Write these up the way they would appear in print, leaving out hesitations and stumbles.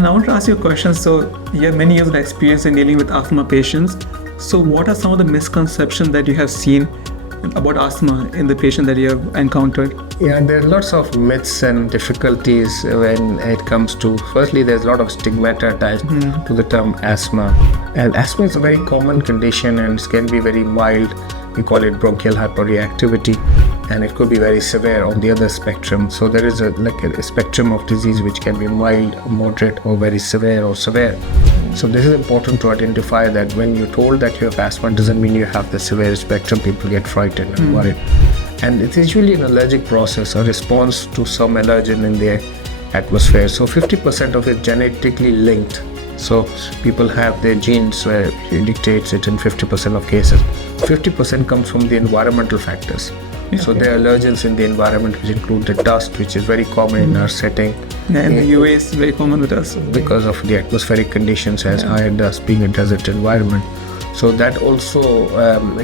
And I want to ask you a question. So you have many years of experience in dealing with asthma patients. So what are some of the misconceptions that you have seen about asthma in the patient that you have encountered? Yeah, there are lots of myths and difficulties when it comes to, firstly, there's a lot of stigmata attached to the term asthma. And asthma is a very common condition and it can be very mild. We call it bronchial hyperreactivity, and it could be very severe on the other spectrum. So there is a spectrum of disease which can be mild, moderate, or very severe or severe. So this is important to identify that when you're told that you have asthma, doesn't mean you have the severe spectrum. People get frightened and worried. And it is usually an allergic process, a response to some allergen in the atmosphere. So 50% of it genetically linked. So people have their genes where it dictates it in 50% of cases. 50% comes from the environmental factors. Okay. So there are allergens in the environment which include the dust, which is very common in our setting. Yeah, in the UA is very common with us. Because of the atmospheric conditions as higher dust being a desert environment. So that also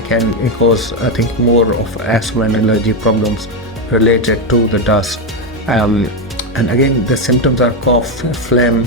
can cause, I think, more of asthma and allergy problems related to the dust. And again, the symptoms are cough, phlegm,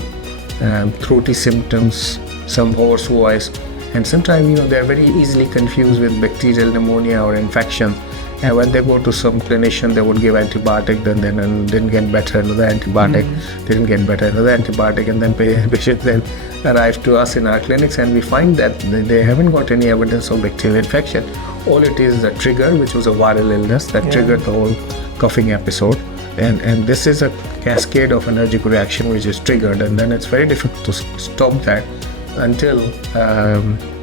throaty symptoms, some hoarse voice, and sometimes they're very easily confused with bacterial pneumonia or infection. And when they go to some clinician, they would give antibiotic, then didn't get better, another antibiotic, didn't get better, another antibiotic, and then patients then arrive to us in our clinics, and we find that they haven't got any evidence of bacterial infection. All it is a trigger, which was a viral illness that triggered the whole coughing episode. And this is a cascade of allergic reaction which is triggered, and then it's very difficult to stop that until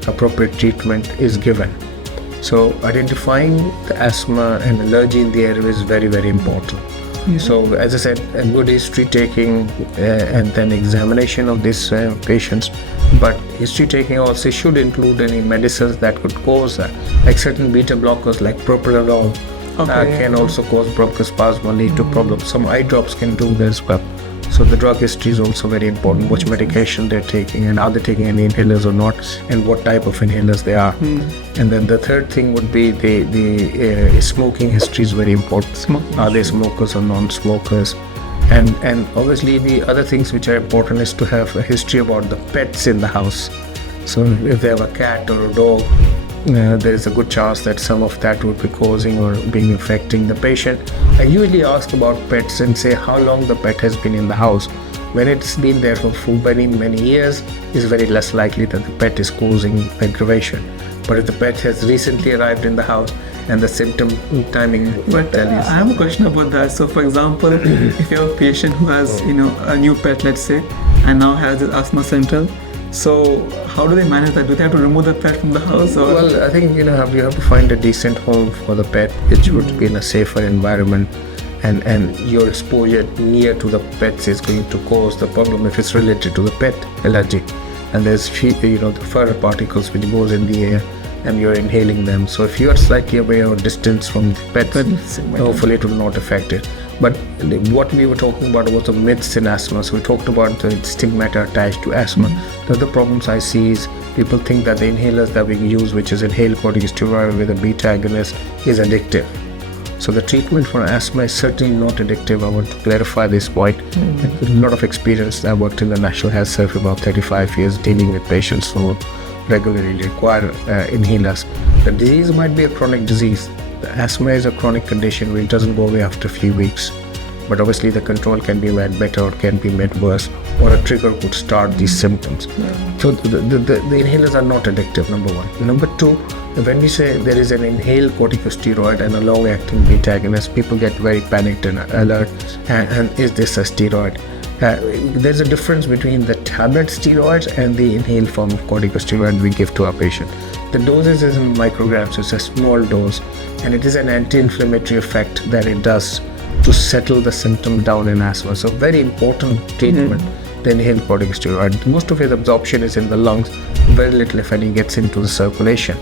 appropriate treatment is given. So identifying the asthma and allergy in the airway is very, very important. So as I said, a good history taking and then examination of these patients. But history taking also should include any medicines that could cause that, like certain beta blockers like propranolol. Can also cause bronchospasm, lead to problems. Some eye drops can do this as well. So the drug history is also very important, which medication they're taking and are they taking any inhalers or not, and what type of inhalers they are. And then the third thing would be the smoking history is very important. Are they smokers or non-smokers? And obviously the other things which are important is to have a history about the pets in the house. So if they have a cat or a dog, there is a good chance that some of that would be causing or being affecting the patient. I usually ask about pets and say how long the pet has been in the house. When it's been there for many, many years, it's very less likely that the pet is causing aggravation. But if the pet has recently arrived in the house and the symptom timing but tell you. I have a question about that. So for example, if you have a patient who has a new pet, let's say, and now has this asthma symptom, so how do they manage that? Do they have to remove the pet from the house? Or? Well, I think you have to find a decent home for the pet. It should be in a safer environment, and your exposure near to the pets is going to cause the problem if it's related to the pet allergy. And there's the fur particles which goes in the air, and you're inhaling them. So if you are slightly away or distance from the pets, hopefully it will not affect it. But what we were talking about was the myths in asthma. So we talked about the stigmata attached to asthma. The other problems I see is people think that the inhalers that we use, which is inhaled corticosteroid with a beta agonist, is addictive. So the treatment for asthma is certainly not addictive. I want to clarify this point. With a lot of experience, I worked in the National Health Service for about 35 years dealing with patients who regularly require inhalers. The disease might be a chronic disease. The asthma is a chronic condition which doesn't go away after a few weeks. But obviously the control can be made better or can be made worse, or a trigger could start these symptoms. So the inhalers are not addictive, number one. Number two, when we say there is an inhaled corticosteroid and a long-acting beta agonist, people get very panicked and alert. And is this a steroid? There's a difference between the tablet steroids and the inhaled form of corticosteroid we give to our patient. The dosage is in micrograms, so it's a small dose, and it is an anti-inflammatory effect that it does to settle the symptom down in asthma. So very important treatment, the inhaled corticosteroid. Most of its absorption is in the lungs, very little if any gets into the circulation.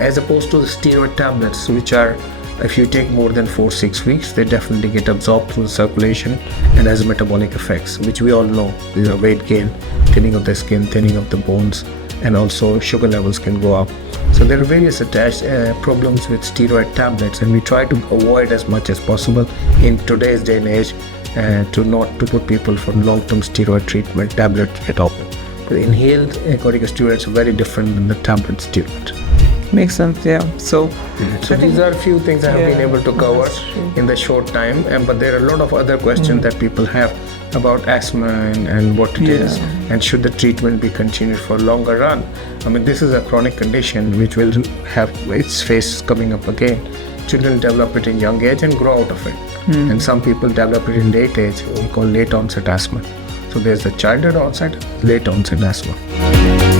As opposed to the steroid tablets, which are, if you take more than 4-6 weeks, they definitely get absorbed through the circulation and has metabolic effects, which we all know. These are weight gain, thinning of the skin, thinning of the bones, and also sugar levels can go up. So there are various attached problems with steroid tablets, and we try to avoid as much as possible in today's day and age. to not to put people for long-term steroid treatment, tablet treatment. The inhaled corticosteroids steroids are very different than the tablet steroid. Makes sense, yeah. So these are a few things I have been able to cover in the short time, but there are a lot of other questions that people have about asthma and what it is, and should the treatment be continued for a longer run. I mean, this is a chronic condition which will have its phase coming up again. Children develop it in young age and grow out of it, and some people develop it in late age, we call late onset asthma. So there's the childhood onset, late onset asthma.